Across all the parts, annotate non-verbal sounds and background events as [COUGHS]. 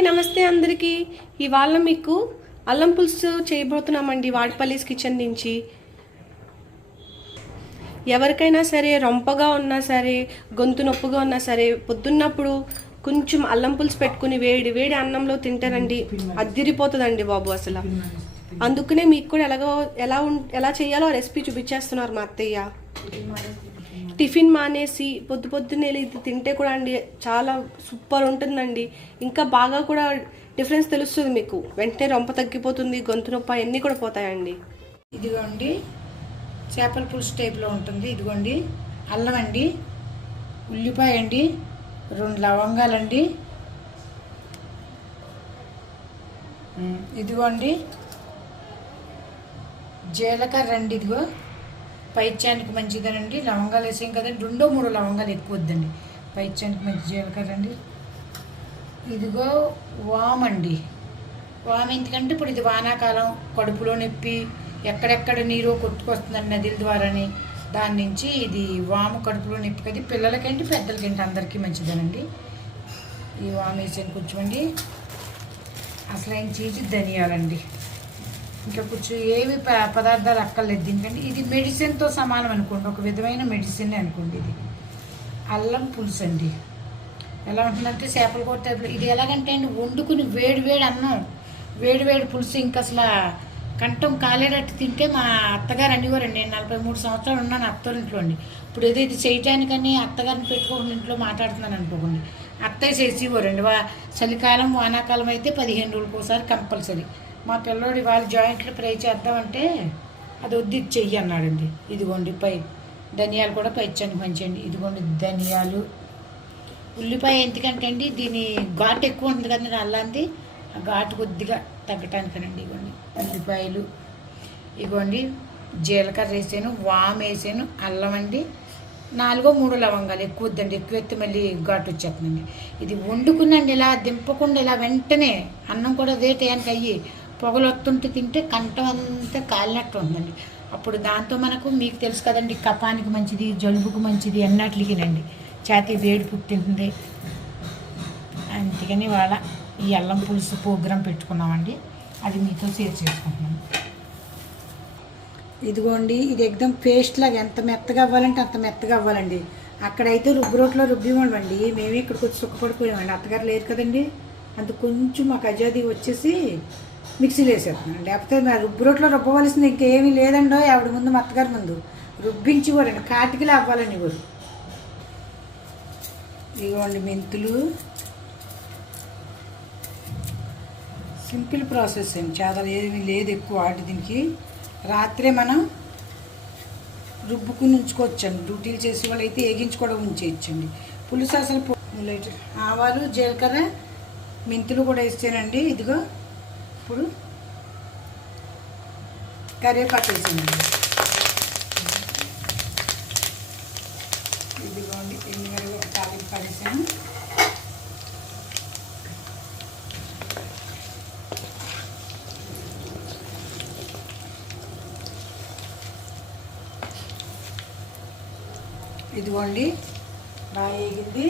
నమస్తే అందరికీ. ఇవాళ మీకు అల్లం పులుసు చేయబోతున్నామండి వాడపల్లిస్ కిచెన్ నుంచి. ఎవరికైనా సరే రొంపగా ఉన్నా సరే గొంతు నొప్పుగా ఉన్నా సరే పొద్దున్నప్పుడు కొంచెం అల్లం పులుసు పెట్టుకుని వేడి వేడి అన్నంలో తింటారండి అద్దిరిపోతుందండి బాబు అసలు. అందుకనే మీకు కూడా ఎలాగో ఎలా ఉం- ఎలా చేయాలో రెసిపీ చూపించేస్తున్నారు మా అత్తయ్య. టిఫిన్ మానేసి పొద్దు పొద్దున్నే ఇది తింటే కూడా అండి చాలా సూపర్ ఉంటుందండి. ఇంకా బాగా కూడా డిఫరెన్స్ తెలుస్తుంది మీకు. వెంటనే రొంప తగ్గిపోతుంది గొంతు నొప్పి అన్నీ కూడా పోతాయండి. ఇదిగోండి చేపల పులుసు టైప్లో ఉంటుంది. ఇదిగోండి అల్లం అండి ఉల్లిపాయ అండి రెండు లవంగాలండి. ఇదిగోండి జీలకర్ర అండి ఇదిగో. పైత్యానికి మంచిదనండి లవంగాలు వేసాం కదండి. రెండో మూడు లవంగాలు ఎక్కువ వద్దండి. పైత్యానికి మంచి చేయాలి కదండి. ఇదిగో వామ్ అండి. వామ్ ఎందుకంటే ఇప్పుడు ఇది వానాకాలం. కడుపులో నొప్పి ఎక్కడెక్కడ నీరు కొట్టుకొస్తుందండి నదుల ద్వారాని. దాని నుంచి ఇది వాము కడుపులో నొప్పి కదా పిల్లలకేంటి పెద్దలకేంటి అందరికీ మంచిదేనండి. ఈ వామ్ వేసాను కూర్చోండి. అసలు ఆయన చీజి ధనియాలండి. ఇంకా కొంచెం ఏవి ప- పదార్థాలు అక్కర్లేదు. దీనికంటే ఇది మెడిసిన్తో సమానం అనుకోండి. ఒక విధమైన మెడిసిన్ అనుకోండి ఇది. అల్లం పులుసు అండి. ఎలా ఉంటుందంటే చేపల కూర టైప్లో. ఇది ఎలాగంటే అండి వండుకుని వేడి వేడి అన్నం వేడి వేడి పులుసు ఇంకా అసలు కంఠం కాలేటట్టు తింటే మా అత్తగారు అనేవారండి. నేను నలభై మూడు సంవత్సరాలు ఉన్నాను అత్తగారింట్లో అండి. ఇప్పుడు ఏదో ఇది చేయటానికని అత్తగారిని పెట్టుకోకుండా ఇంట్లో మాట్లాడుతున్నాను అనుకోకండి. అత్తయ్య చేసేవారండి. వా చలికాలం వానాకాలం అయితే పదిహేను రోజులకోసారి కంపల్సరీ. మా పిల్లోడి వాళ్ళు జాయింట్లు ఫ్రై చేద్దామంటే అది వద్దు చెయ్యి అన్నాడండి. ఇదిగోండి పై ధనియాలు కూడా పై ఇచ్చాను ఇదిగోండి ధనియాలు. ఉల్లిపాయ ఎందుకంటే అండి దీని ఘాటు ఎక్కువ ఉంటుంది కదండి అల్లంది ఆ ఘాటు కొద్దిగా తగ్గటానికనండి ఇగోండి ఉల్లిపాయలు ఇగోండి జీలకర్ర వేసాను వామ్ వేసాను అల్లం అండి. నాలుగో మూడు లవంగాలు ఎక్కువ వద్దండి ఎక్కువ ఎత్తి మళ్ళీ ఘాటు వచ్చేస్తుందండి. ఇది వండుకున్నండి ఇలా దింపకుండా ఇలా వెంటనే అన్నం కూడా అదే టయానికి అయ్యి పొగలు తింటే కంఠం అంతా కాలినట్టు ఉందండి. అప్పుడు దాంతో మనకు మీకు తెలుసు కదండి కపానికి మంచిది జలుబుకు మంచిది అన్నట్లకినండి ఛాతీ వేడి పుట్టింది అందుకని వాళ్ళ ఈ అల్లం పులుసు ప్రోగ్రాం పెట్టుకున్నామండి. అది మీతో షేర్ చేసుకుంటున్నాను. ఇదిగోండి ఇది ఎగ్దం పేస్ట్ లాగా ఎంత మెత్తగా అవ్వాలంటే అంత మెత్తగా అవ్వాలండి. అక్కడైతే రుబ్బు రోట్లో రుబ్బివ్వండి మేమే ఇక్కడికి వచ్చి సుఖపడిపోయామండి. అత్తగారు లేరు కదండి. అంత కొంచెం మాకు అజాది వచ్చేసి మిక్సీలో వేసేస్తున్నాను లేకపోతే మా రుబ్బు రోట్లో రుబ్బవలసింది ఇంకేమీ లేదండో ఆవిడ ముందు మత్తగారి ముందు. రుబ్బించి రుబ్బించేవారండి కాటికిలా అవ్వాలని కూడా ఇదిగోండి మెంతులు. సింపుల్ ప్రాసెస్ అండి. చాలా ఏమీ లేదు ఎక్కువ వాటి దీనికి. రాత్రే మనం రుబ్బుకుని ఉంచుకోవచ్చండి. డ్యూటీలు చేసే వాళ్ళు అయితే వేగించుకోవడం ఉంచేయచ్చండి. పులుసు అసలు ఆవాలు జీలకర్ర మెంతులు కూడా వేస్తానండి ఇదిగో ఇప్పుడు కరివేపాకు వేసానండి ఇదిగోండి ఎన్ని ఒక తాలింపు పడేసాను. ఇదిగోండి బాగా వేగింది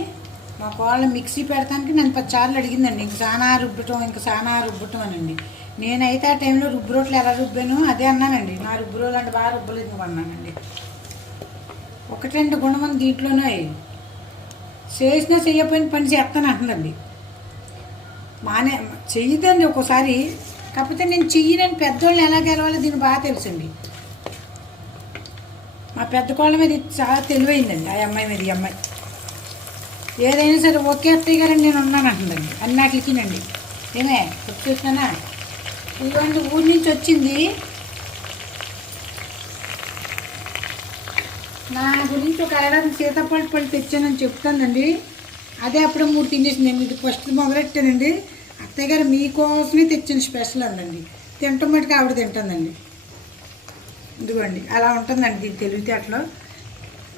మా కోళ్ళ మిక్సీ పెడతానికి నన్ను పది సార్లు అడిగిందండి ఇంక సానా రుబ్బటం ఇంక సానా రుబ్బటం అనండి. నేనైతే ఆ టైంలో రుబ్బు రోట్లు ఎలా రుబ్బాను అదే అన్నానండి. నా రుబ్బు రోలు అంటే బాగా రుబ్బలేదు అన్నానండి. ఒకటి రెండు గుణమని దీంట్లోనే. చేసినా చెయ్యపోయిన పని చేస్తాను అంటుందండి. మానే చెయ్యదండి ఒక్కోసారి. కాకపోతే నేను చెయ్యనని పెద్దోళ్ళని ఎలా గెలవాలో దీన్ని బాగా తెలుసండి. మా పెద్ద కోళ్ళ మీద చాలా తెలివైందండి ఆ అమ్మాయి మీద ఈ అమ్మాయి. ఏదైనా సరే ఒకే అత్తయ్య గారని నేను ఉన్నాను అంటుందండి. అన్నిటికినండి ఏమే గుర్తొచ్చినానా ఇదిగోండి ఊరి నుంచి వచ్చింది. నా గురించి ఒక అరడం సీతాపళ్ళు పళ్ళు తెచ్చానని చెప్తానండి అదే అప్పుడు మూడు తినేసింది. నేను ఇది ఫస్ట్ మొదలెట్టానండి. అత్తయ్య గారు మీకోసమే తెచ్చిన స్పెషల్ అందండి. తింటాం మటుకు ఆవిడ తింటుందండి. ఇదిగోండి అలా ఉంటుందండి తెలివితేటలో.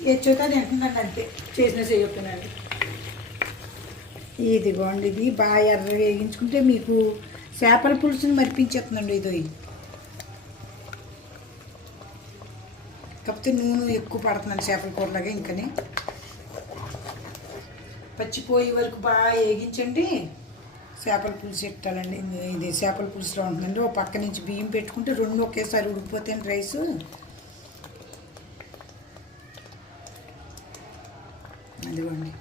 ఏ చూతా తింటుందండి అంతే. చేసిన చేయొప్పునండి ఇదిగోండి ఇది బాగా ఎర్రగా వేయించుకుంటే మీకు చేపల పులుసుని మరిపించేస్తుందండి ఇదో ఇది. కాకపోతే నూనె ఎక్కువ పడుతున్నాను చేపల కూరలాగా ఇంకని. పచ్చిపోయే వరకు బాగా వేగించండి. చేపల పులుసు పెట్టాలండి. ఇది- చేపల పులుసులో ఉంటుందండి. ఓ పక్క నుంచి బియ్యం పెట్టుకుంటే రెండు ఒకేసారి ఉడికిపోతాయండి రైసు. అదిగోండి.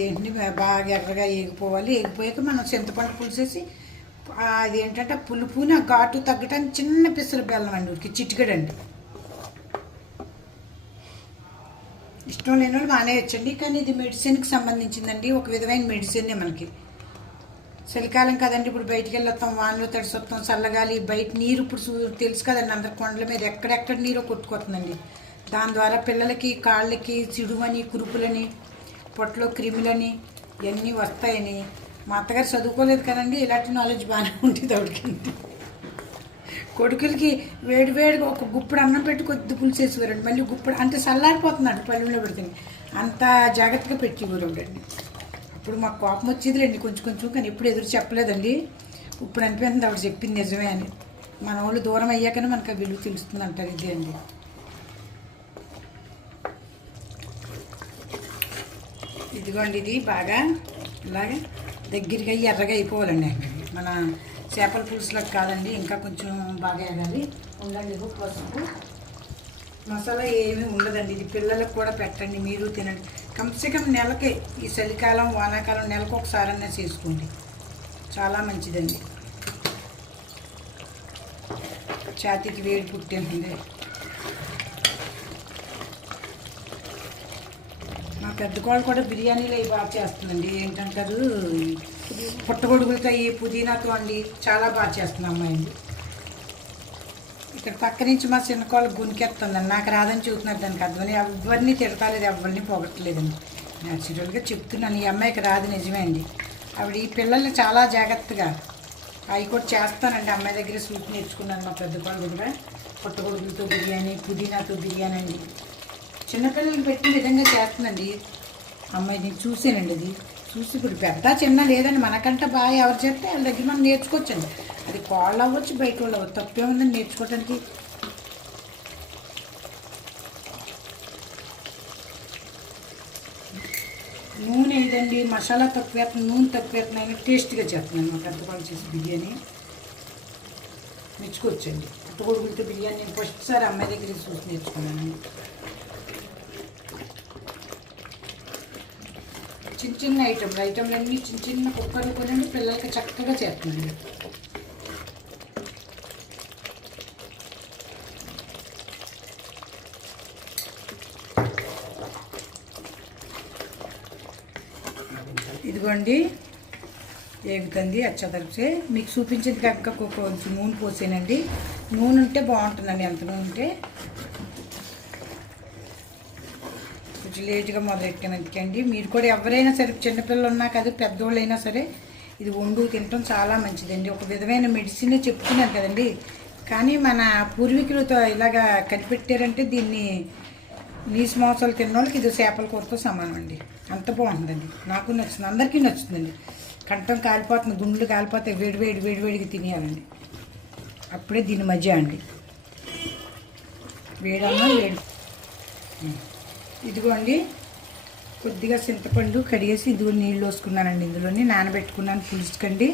ఇదేంటి బాగా ఎర్రగా ఏగిపోవాలి. ఏగిపోయాక మనం చింతపండు పులిసేసి అదేంటంటే అది ఏంటంటే పులుపుని ఆ ఘాటు తగ్గటానికి చిన్న పిసలు బెల్లం అండి ఉడికి చిటికడండి ఇష్టం లేని వాళ్ళు మానేయచ్చండి. కానీ ఇది మెడిసిన్కి సంబంధించిందండి. ఒక విధమైన మెడిసిన్నే మనకి. చలికాలం కదండి ఇప్పుడు బయటికి వెళ్ళొస్తాం వానలో తడిసొస్తాం చల్లగాలి బయట నీరు ఇప్పుడు చూ- తెలుసు కదండి అందరి కొండల మీద ఎక్కడెక్కడ నీరు కొట్టుకొస్తుందండి. దాని ద్వారా పిల్లలకి కాళ్ళకి చిడుమని కురుపులని పొట్టలో క్రిములని ఇవన్నీ వస్తాయని మా అత్తగారు చదువుకోలేదు కదండి ఇలాంటి నాలెడ్జ్ బాగానే ఉంటుంది ఆవిడకండి కొడుకులకి వేడి వేడిగా ఒక గుప్పుడు అన్నం పెట్టి కొద్ది పులుసు మళ్ళీ గుప్పుడు అంటే చల్లారిపోతున్నాడు పళ్ళెంలో పెడుతుంది అంత జాగ్రత్తగా పెట్టేవారండి అప్పుడు మాకు కోపం వచ్చేది రండి కొంచెం కొంచెం కానీ ఎప్పుడు ఎదురు చెప్పలేదండి. ఇప్పుడు అనిపిస్తుంది ఆవిడ చెప్పింది నిజమే అని. మన వాళ్ళు దూరం అయ్యాకనే మనకు ఆ విలువ తెలుస్తుంది అంటారు ఇదే అండి. ఇదిగోండి ఇది బాగా ఇలాగా దగ్గరగా ఎర్రగా అయిపోవాలండి. మన చేపల పులుసులకు కాదండి ఇంకా కొంచెం బాగా ఎగాలి. ఉండండి పసుపు. మసాలా ఏమీ ఉండదండి ఇది పిల్లలకు కూడా పెట్టండి మీరు తినండి. కమ్సే కమ్ నెలకే ఈ చలికాలం వానాకాలం నెలకు ఒకసారన్నా చేసుకోండి. చాలా మంచిదండి. ఛాతీకి వేడి పుట్టింది. పెద్ద కోళ్ళు కూడా బిర్యానీలు అవి బాగా చేస్తుందండి. ఏంటంటారు పుట్టగొడుగులతో ఈ పుదీనాతో అండి చాలా బాగా చేస్తుంది అమ్మాయి. ఇక్కడ పక్క నుంచి మా చిన్న కోళ్ళు గునికెత్తుందండి. నాకు రాదని చూస్తున్నారు దానికి అర్థమని ఎవరిని తిడతలేదు ఎవరిని పొగట్టలేదండి. న్యాచురల్గా చెప్తున్నాను ఈ అమ్మాయికి రాదు నిజమే అండి. ఆవిడ ఈ పిల్లల్ని చాలా జాగ్రత్తగా అవి కూడా చేస్తానండి. అమ్మాయి దగ్గర సూప్ నేర్చుకున్నాను మా పెద్ద కూడా పుట్టగొడుగులతో బిర్యానీ పుదీనాతో బిర్యానీ అండి. చిన్నపిల్లలు పెట్టిన విధంగా చేస్తుందండి. అమ్మాయి నేను చూసానండి అది. చూసి ఇప్పుడు పెద్ద చిన్న లేదండి. మనకంటే బాగా ఎవరు చెప్తే వాళ్ళ దగ్గర మనం నేర్చుకోవచ్చండి. అది కోళ్ళు అవ్వచ్చు బయట వాళ్ళు అవ్వచ్చు తప్పే ఉందని నేర్చుకోవడానికి నూనె ఏదండి మసాలా తక్కువ వేస్తున్నాను నూనె తక్కువ వేస్తున్నాను టేస్ట్గా చేస్తున్నాను. మా పెద్ద చేసి బిర్యానీ. మెచ్చుకోవచ్చండి. పుట్టగొడుగులతో బిర్యానీ నేను ఫస్ట్ సారి అమ్మాయి దగ్గర చూసి నేర్చుకున్నాను. చిన్న చిన్న ఐటెంలు ఐటమ్లు అన్నీ చిన్న చిన్న కుక్కర్లు కొనండి పిల్లలకి చక్కగా చేస్తున్నాండి ఇదిగోండి ఏగుతుంది అచ్చదరిచే మీకు చూపించేది కనుక కొ- కొంచెం నూనె పోసానండి. నూనె ఉంటే బాగుంటుందండి ఎంత నూనె ఉంటే కొంచెం లేట్గా మొదలెట్టాను ఎందుకండి మీరు కూడా ఎవరైనా సరే చిన్నపిల్లలు ఉన్నా కదా పెద్దోళ్ళు అయినా సరే ఇది వండు తినటం చాలా మంచిదండి. ఒక విధమైన మెడిసిన్ చెప్తున్నారు కదండి. కానీ మన పూర్వీకులతో ఇలాగా కనిపెట్టారంటే దీన్ని నీసు మాంసాలు తిన్న వాళ్ళకి ఇది చేపల కూరతో సమానం అండి అంత బాగుంటుందండి. నాకు నచ్చుతుంది. అందరికీ నచ్చుతుందండి. కంఠం కాలిపోతుంది గుండెలు కాలిపోతాయి వేడి వేడి వేడి వేడిగా తినేయాలండి. అప్పుడే దీని మధ్య అండి. వేడన్నా వేడి. ఇదిగోండి కొద్దిగా చింతపండు కడిగేసి ఇదిగో నీళ్ళు వేసుకున్నానండి ఇందులోని నానబెట్టుకున్నాను పులుసుకండి.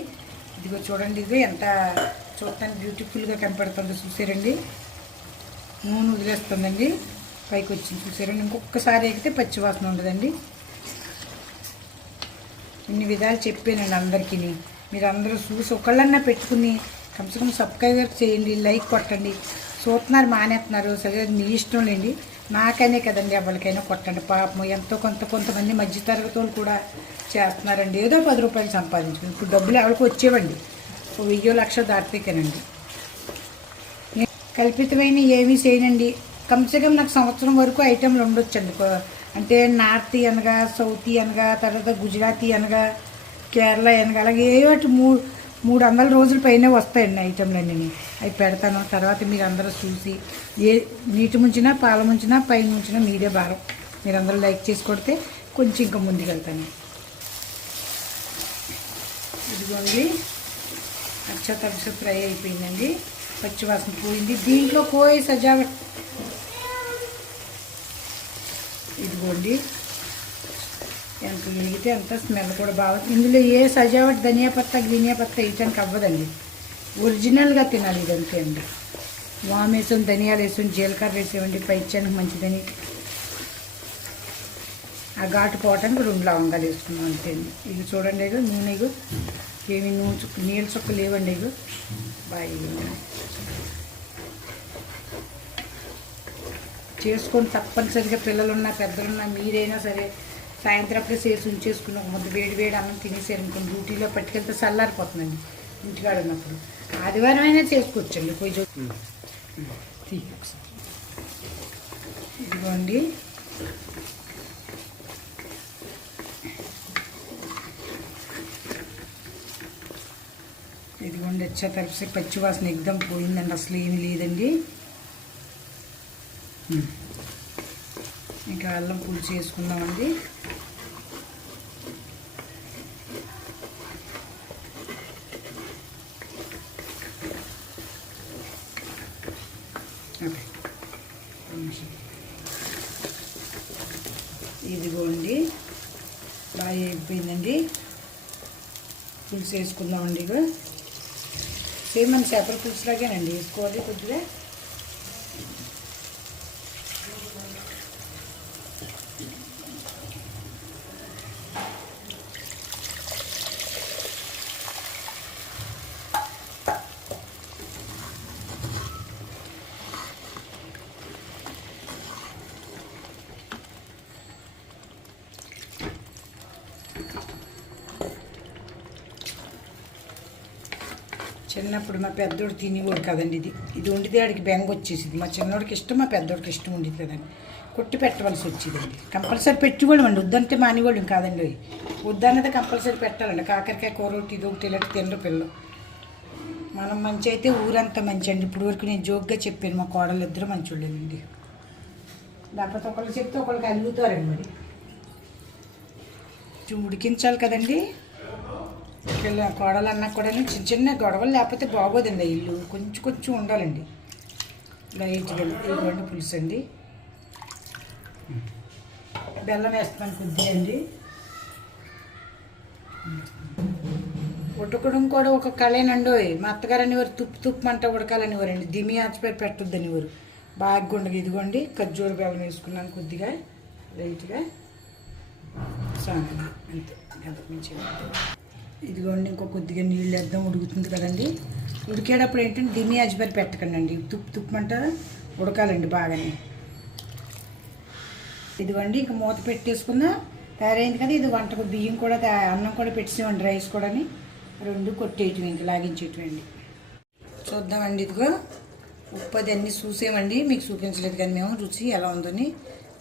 ఇదిగో చూడండి ఇది ఎంత చూడటానికి బ్యూటిఫుల్గా కనపడుతుందో చూసారండి. నూనె వదిలేస్తుందండి పైకి వచ్చింది చూసారండి. ఇంకొకసారి ఎగితే పచ్చివాసన ఉండదండి. ఇన్ని విధాలు చెప్పానండి అందరికీ మీరు అందరూ చూసి ఒకళ్ళన్నా పెట్టుకుని కమ్సకం సబ్స్క్రైబర్ చేయండి లైక్ కొట్టండి. చూస్తున్నారు మానేస్తున్నారు. సరే మీ ఇష్టం లేండి. నాకనే కదండి ఎవరికైనా కొట్టండి. పాపం ఎంతో కొంత కొంతమంది మధ్యతరగతి వాళ్ళు కూడా చేస్తున్నారండి. ఏదో పది రూపాయలు సంపాదించుకుని. ఇప్పుడు డబ్బులు ఎవరికి వచ్చేవండి. ఓ వెయ్యో లక్ష దాటితేనండి కల్పితమైన ఏమీ చేయనండి. కమ్సేకం నాకు సంవత్సరం వరకు ఐటెంలు ఉండొచ్చండి. కొ- అంటే నార్త్ అనగా సౌత్ అనగా తర్వాత గుజరాతీ అనగా కేరళ అనగా అలాగే ఏ వాటి మూడు మూడు వందల రోజుల పైనే వస్తాయండి ఐటెంలన్నీ అవి పెడతాను. తర్వాత మీరు అందరూ చూసి ఏ నీటి ముంచినా పాల ముంచినా పైన ముంచినా మీరే భారం. మీరందరూ లైక్ చేసి కొడితే కొంచెం ఇంకా ముందుకెళ్తాను. ఇదిగోండి. అచ్చా తడిసి ఫ్రై అయిపోయిందండి. పచ్చివాసన పోయింది. దీంట్లో కోయి సజావట్ ఇదిగోండి. ఎంత వేగితే అంత స్మెల్ కూడా బాగా. ఇందులో ఏ సజావట్ ధనియా పత్తా గినియా పత్తా వేయటానికి అవ్వదండి. ఒరిజినల్గా తినాలి ఇదంతే అండి. వామ్ వేసుకుని ధనియాలు వేసుకుని జీలకర్ర వేసేవండి పైచ్చానికి మంచిదని ఆ ఘాటు పోవటానికి రెండు లవంగాలు వేసుకున్నాం అంతే అండి. ఇది చూడండి ఇగో నూనె ఇగో. ఏమి నూనె చుక్క నీళ్ళ చుక్క లేవండి ఇగో. బాగా చేసుకొని తప్పనిసరిగా పిల్లలున్నా పెద్దలున్నా మీరైనా సరే సాయంత్రం అప్పుడే చేసి ఉంచేసుకుని ఒక ముద్ద వేడి వేడి అన్నం తినేసారు అనుకోండి డ్యూటీలో పట్టుకెళ్తే చల్లారిపోతుందండి ఇంటికాడ ఉన్నప్పుడు. ఆదివారం అయినా చేసుకోవచ్చండి పోయి చూ తీ ఒకసారి. ఇదిగోండి. ఇదిగోండి వచ్చే తరపు పచ్చి వాసన ఎగ్దం పోయిందండి అసలు ఏమీ లేదండి. ఇంకా అల్లం పులుసు వేసుకుందామండి ఓకే. ఒక నిమిషం. ఇదిగోండి బాగా అయిపోయిందండి పులుసు వేసుకుందామండి ఇక సేమ్ మన చేపల పులుసులాగేనండి. వేసుకోవాలి కొద్దిగా. చిన్నప్పుడు మా పెద్దోడు తినేవాడు కదండి ఇది. ఇది వండితే ఆడికి బెంగ వచ్చేసింది మా చిన్నోడికి ఇష్టం మా పెద్దోడికి ఇష్టం ఉండేది కదండి. కొట్టి పెట్టవలసి వచ్చేదండి. కంపల్సరీ పెట్టుకోవడం అండి. వద్దంటే మానేవాళ్ళం కాదండి. వద్దన్నది కంపల్సరీ పెట్టాలండి. కాకరకాయ కూర ఒకటి ఇది ఒకటి ఇలాంటి తినరు పిల్లలు. మనం మంచి అయితే ఊరంతా మంచి అండి. ఇప్పుడు వరకు నేను జోక్గా చెప్పాను. మా కోడలు ఇద్దరు వాళ్ళేనండి లేకపోతే ఒకళ్ళు చెప్తే ఒకళ్ళకి అలుగుతారండి మరి. ఉడికించాలి కదండి. పిల్ల గొడవలు అన్నా కూడా చిన్న చిన్న గొడవలు లేకపోతే బాగోదండి ఇల్లు. కొంచెం కొంచెం ఉండాలండి. లైట్గా ఇవ్వండి పులుసు అండి. బెల్లం వేస్తాను కొద్దిగా అండి. ఉడకడం కూడా ఒక కళేనండో మా అత్తగారు అనేవారు తుప్పు తుప్పు మంట ఉడకాలనేవారండి. దిమి ఆచిపేరు పెట్టొద్దు అనేవారు బాగా గుండగా ఇదిగోండి. ఖర్జూర బెల్లం వేసుకున్నాను కొద్దిగా. లైట్గా. సాగు అంతే. అంతకు మించి ఇదిగోండి ఇంకో కొద్దిగా నీళ్ళు వేద్దాం. ఉడుకుతుంది కదండి. ఉడికేటప్పుడు ఏంటంటే దిమి అజ్బర్ పెట్టకండి అండి తుప్పు తుప్పమంటారా? ఉడకాలండి బాగానే. ఇదిగోండి ఇంకా మూత పెట్టేసుకుందాం. తయారైంది కదా ఇది వంటకు బియ్యం కూడా అన్నం కూడా పెట్టేసేవండి రైస్ కూడాని. రెండు కొట్టేయటం ఇంకా లాగించేటండి చూద్దామండి ఇదిగో. ఉప్పు అది అన్నీ చూసేమండి మీకు చూపించలేదు కానీ మేము. రుచి ఎలా ఉందని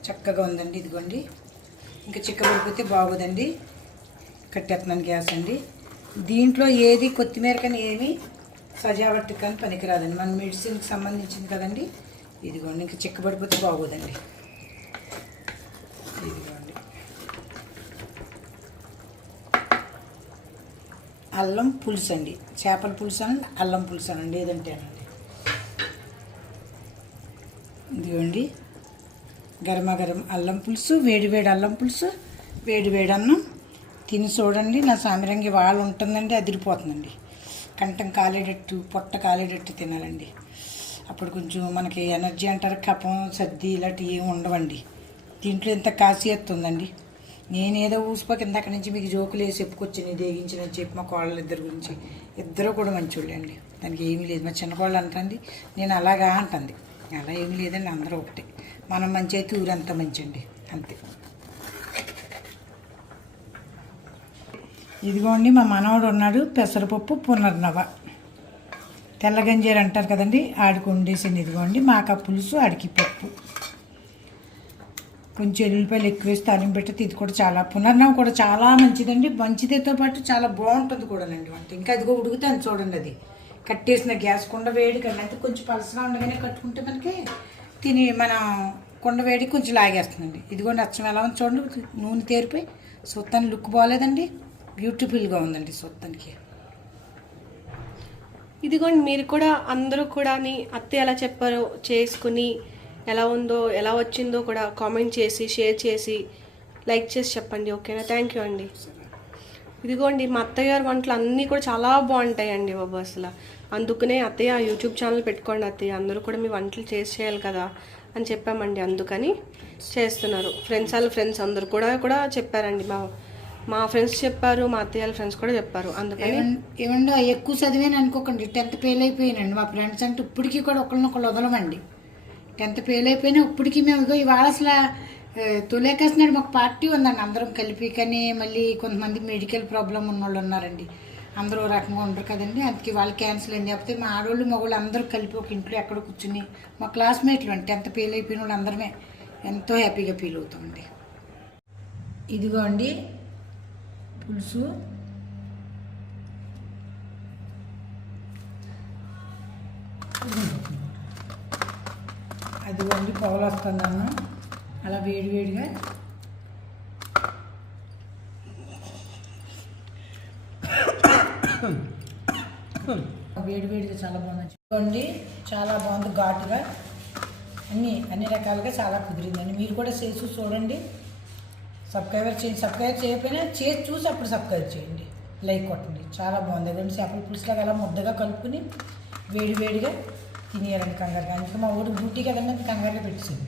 చక్కగా ఉందండి ఇదిగోండి. ఇంకా చిక్కబడిపోతే బాగోదండి. కట్టేస్తున్నాను గ్యాస్ అండి. దీంట్లో ఏది కొత్తిమీర కానీ ఏమి సజావట్టు కానీ పనికిరాదండి. మన మెడిసిన్కి సంబంధించింది కదండి. ఇదిగోండి ఇంకా చిక్కబడిపోతే బాగోదండి. ఇదిగోండి. అల్లం పులుసు అండి. చేపల పులుసు అనండి అల్లం పులుసు అనండి ఏదంటేనండి ఇదిగోండి. గరమ గరం అల్లం పులుసు వేడి వేడి అల్లం పులుసు వేడి వేడి అన్నం తిని చూడండి నా సామిరంగి వాళ్ళు ఉంటుందండి అదిరిపోతుందండి. కంఠం కాలేటట్టు పొట్ట కాలేటట్టు తినాలండి. అప్పుడు కొంచెం మనకి ఎనర్జీ అంటారు కఫం సర్ది ఇలాంటివి ఏమి ఉండవండి. దీంట్లో ఇంత కాసియత్ ఉందండి. నేనేదో ఊసిపోక ఇందాక నుంచి మీకు జోకులు వేసి చెప్పుకొచ్చి నేను దేగించిన చెప్పి మా కోళ్ళ ఇద్దరు గురించి. ఇద్దరు కూడా మంచోళ్ళే అండి దానికి ఏమీ లేదు. మా చిన్న కోళ్ళు అంటుంది నేను అలాగా అంటుంది. అలా ఏమీ లేదండి అందరూ ఒకటే. మనం మంచి అయితే ఊరంతా మంచి అండి అంతే. ఇదిగోండి మా మనవడు ఉన్నాడు పెసరపప్పు పునర్నవ. తెల్లగంజీరు అంటారు కదండి ఆడికి వండేసింది ఇదిగోండి మాక పులుసు ఆడికి పప్పు. కొంచెం ఎల్లుల్లిపాయలు ఎక్కువ వేసి తాలింపు పెడితే ఇది కూడా చాలా. పునర్నవ కూడా చాలా మంచిదండి మంచిదితో పాటు చాలా బాగుంటుంది కూడానండి వంట. ఇంకా అదిగో ఉడుకుతాను చూడండి అది. కట్టేసిన గ్యాస్ కుండ వేడి కన్నా అయితే కొంచెం పలసగా ఉండగానే కట్టుకుంటే మనకి తిని మనం కుండ వేడి కొంచెం లాగేస్తుందండి. ఇదిగోండి అచ్చం ఎలా ఉంది చూడండి నూనె తేరిపోయి. సొత్తాన్ని లుక్ బాగాలేదండి. బ్యూటిఫుల్గా ఉందండి సొత్తానికి ఇదిగోండి మీరు కూడా అందరూ కూడా అత్త ఎలా చెప్పారో చేసుకుని ఎలా ఉందో ఎలా వచ్చిందో కూడా కామెంట్ చేసి షేర్ చేసి లైక్ చేసి చెప్పండి ఓకేనా? థ్యాంక్ యూ అండి. ఇదిగోండి మా అత్తయ్య గారి వంటలు అన్నీ కూడా చాలా బాగుంటాయండి బాబు అసలు. అందుకనే అత్తయ్య యూట్యూబ్ ఛానల్ పెట్టుకోండి అత్తయ్య అందరూ కూడా మీ వంటలు చేసి చేయాలి కదా అని చెప్పామండి అందుకని చేస్తున్నారు. ఫ్రెండ్స్ వాళ్ళ ఫ్రెండ్స్ అందరు కూడా కూడా చెప్పారండి మా మా ఫ్రెండ్స్ చెప్పారు మా అత్తయ్య ఫ్రెండ్స్ కూడా చెప్పారు. అందుకని ఏమండో ఎక్కువ చదివాను అనుకోకండి. టెన్త్ ఫెయిల్ అయిపోయానండి. మా ఫ్రెండ్స్ అంటే ఇప్పటికీ కూడా ఒకళ్ళనొకళ్ళు వదలమండి. టెన్త్ ఫెయిల్ అయిపోయినా ఇప్పటికీ మేము ఇగో ఇవాళ అసలు ఆ, తొలేకాసి నాడు మాకు పార్టీ ఉందండి. అందరం కలిపి కానీ మళ్ళీ కొంతమంది మెడికల్ ప్రాబ్లం ఉన్న వాళ్ళు ఉన్నారండి. అందరూ రకంగా ఉండరు కదండి. అందుకే వాళ్ళు క్యాన్సిల్ అయింది. కాకపోతే మా ఆడవాళ్ళు మగవాళ్ళు అందరూ కలిపి ఒక ఇంట్లో ఎక్కడ కూర్చుని మా క్లాస్మేట్లు అండి. టెన్త్ ఫెయిల్ అయిపోయిన వాళ్ళు అందరమే ఎంతో హ్యాపీగా ఫీల్ అవుతామండి. ఇదిగో అండి పులుసు. అది వండి పొగలు వస్తుందన్న అలా వేడివేడిగా [COUGHS] వేడివేడిగా చాలా బాగుంది. చూడండి చాలా బాగుంది ఘాటుగా. అన్ని అన్ని రకాలుగా చాలా కుదిరిందండి. మీరు కూడా చేసి చూడండి. సబ్స్క్రైబర్ చేయండి. సబ్స్క్రైబ్ చేయకపోయినా చేసి చూసి అప్పుడు సబ్స్క్రైబ్ చేయండి. లైక్ కొట్టండి. చాలా బాగుంది. అదండి చేపల పులుసులాగా అలా ముద్దగా కలుపుకుని వేడి వేడిగా తినేయాలండి కంగారుగా అందుకే మా ఊరు డ్యూటీ కదండి కంగారుగా పెట్టేసింది